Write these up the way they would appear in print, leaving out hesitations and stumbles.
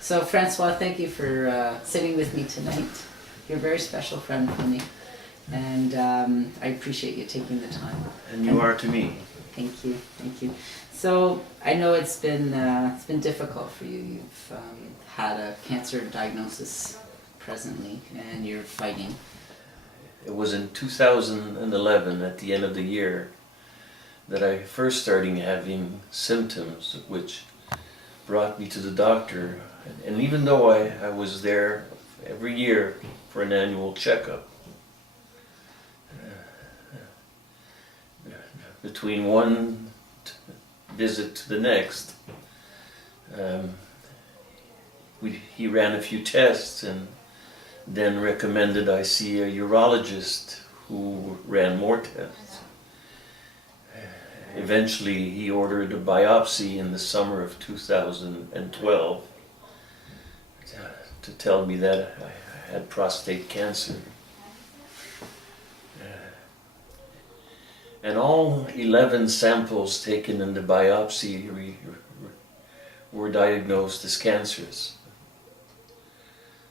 So Francois, thank you for sitting with me tonight. You're a very special friend for me, and I appreciate you taking the time. And you are to me. Thank you, thank you. So I know it's been difficult for you. You've had a cancer diagnosis presently, and you're fighting. It was in 2011, at the end of the year, that I first started having symptoms, which brought me to the doctor. And even though I was there every year for an annual checkup, between one visit to the next, he ran a few tests and then recommended I see a urologist who ran more tests. Eventually he ordered a biopsy in the summer of 2012 to tell me that I had prostate cancer. And all 11 samples taken in the biopsy were diagnosed as cancerous.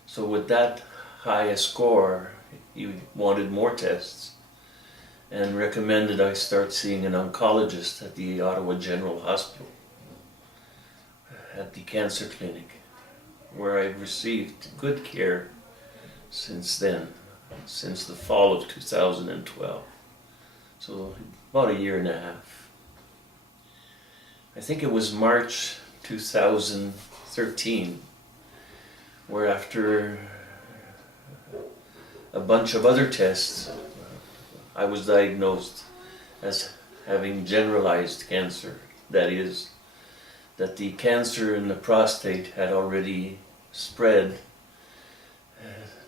So with that high a score, he wanted more tests and recommended I start seeing an oncologist at the Ottawa General Hospital, at the cancer clinic, where I've received good care since then, since the fall of 2012. So about a year and a half. I think it was March 2013, where after a bunch of other tests, I was diagnosed as having generalized cancer. That is, that the cancer in the prostate had already spread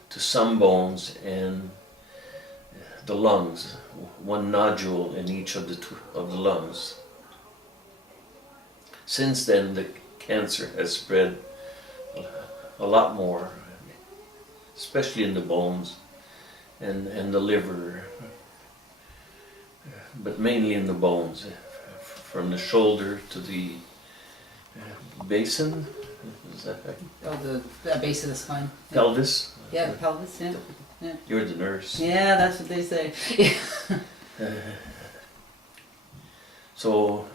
to some bones and the lungs, one nodule in each of the lungs. Since then, the cancer has spread a lot more, especially in the bones and the liver, but mainly in the bones, from the shoulder to the basin. Is that right? Oh, the base of the spine. Pelvis? Yeah, the pelvis, yeah. Yeah. You're the nurse. Yeah, that's what they say. So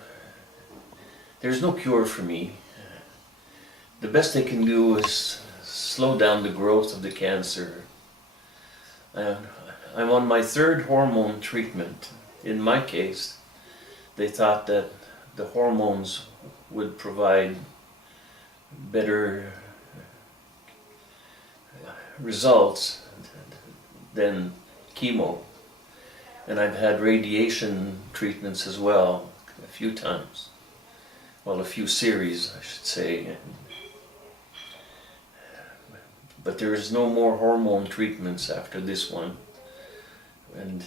there's no cure for me. The best they can do is slow down the growth of the cancer. I'm on my third hormone treatment. In my case, they thought that the hormones would provide better results than chemo. And I've had radiation treatments as well, a few times. Well, a few series, I should say. But there is no more hormone treatments after this one. And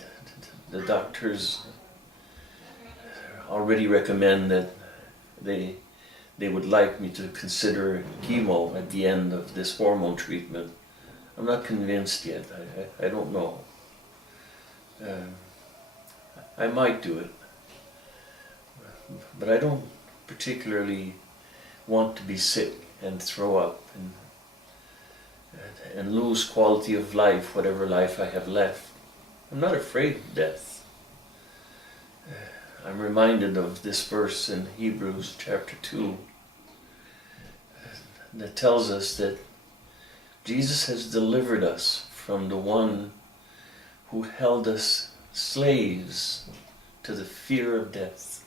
the doctors already recommend that they would like me to consider chemo at the end of this hormone treatment. I'm not convinced yet. I don't know. I might do it. But I don't particularly want to be sick and throw up and lose quality of life, whatever life I have left. I'm not afraid of death. I'm reminded of this verse in Hebrews chapter 2 that tells us that Jesus has delivered us from the one who held us slaves to the fear of death.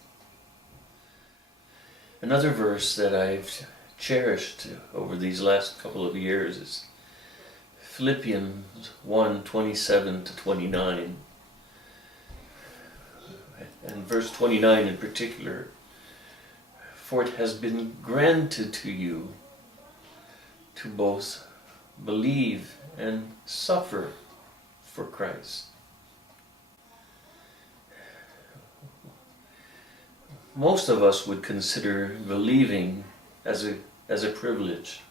Another verse that I've cherished over these last couple of years is Philippians 1:27-29. And verse 29 in particular, for it has been granted to you to both believe and suffer for Christ. Most of us would consider believing as a privilege.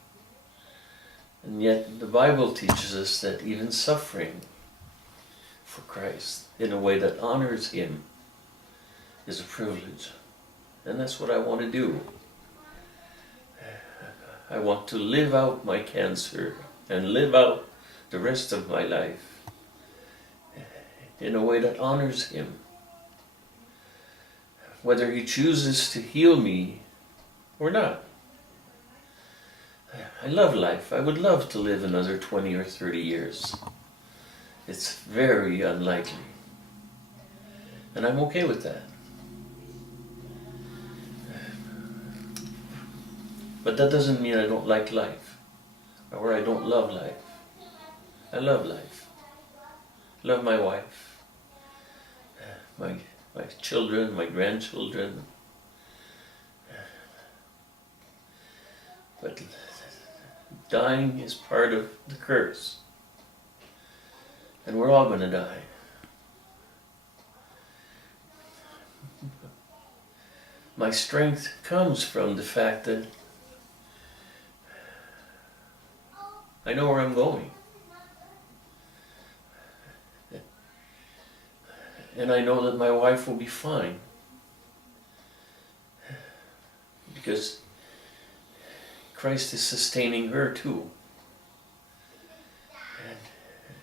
And yet the Bible teaches us that even suffering for Christ in a way that honors Him is a privilege. And that's what I want to do. I want to live out my cancer and live out the rest of my life in a way that honors Him. Whether He chooses to heal me or not. I love life. I would love to live another 20 or 30 years. It's very unlikely. And I'm okay with that. But that doesn't mean I don't like life, or I don't love life. I love life. I love my wife, my children, my grandchildren. But dying is part of the curse. And we're all going to die. My strength comes from the fact that I know where I'm going. And I know that my wife will be fine. Because Christ is sustaining her too.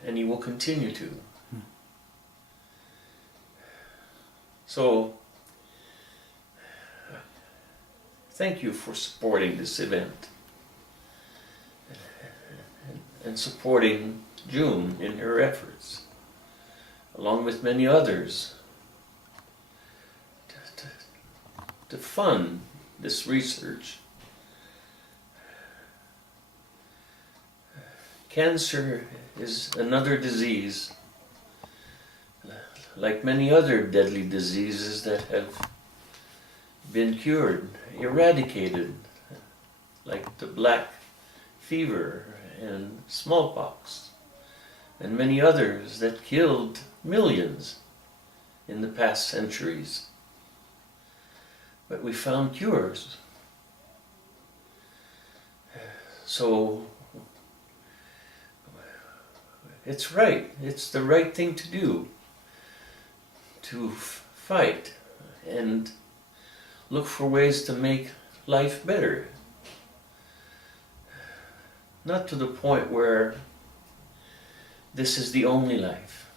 And He will continue to. So, thank you for supporting this event. And supporting June in her efforts, along with many others, to fund this research. Cancer is another disease, like many other deadly diseases that have been cured, eradicated, like the black fever and smallpox, and many others that killed millions in the past centuries. But we found cures. So it's right. It's the right thing to do, to fight and look for ways to make life better. Not to the point where this is the only life.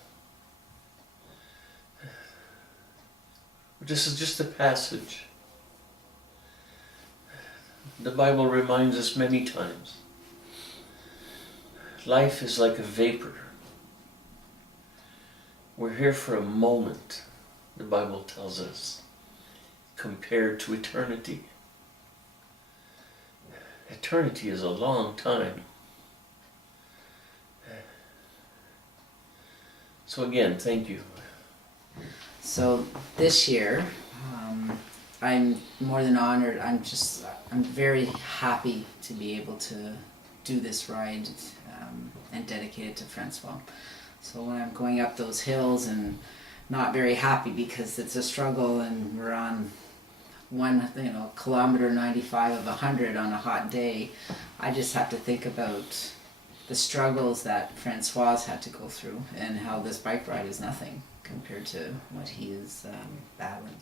This is just a passage. The Bible reminds us many times. Life is like a vapor. We're here for a moment, the Bible tells us, compared to eternity. Eternity is a long time. So again, thank you. So this year, I'm more than honored. I'm very happy to be able to do this ride and dedicate it to Francois. So when I'm going up those hills and not very happy because it's a struggle and we're on kilometer 95 of 100 on a hot day, I just have to think about the struggles that Francois had to go through and how this bike ride is nothing compared to what he is battling.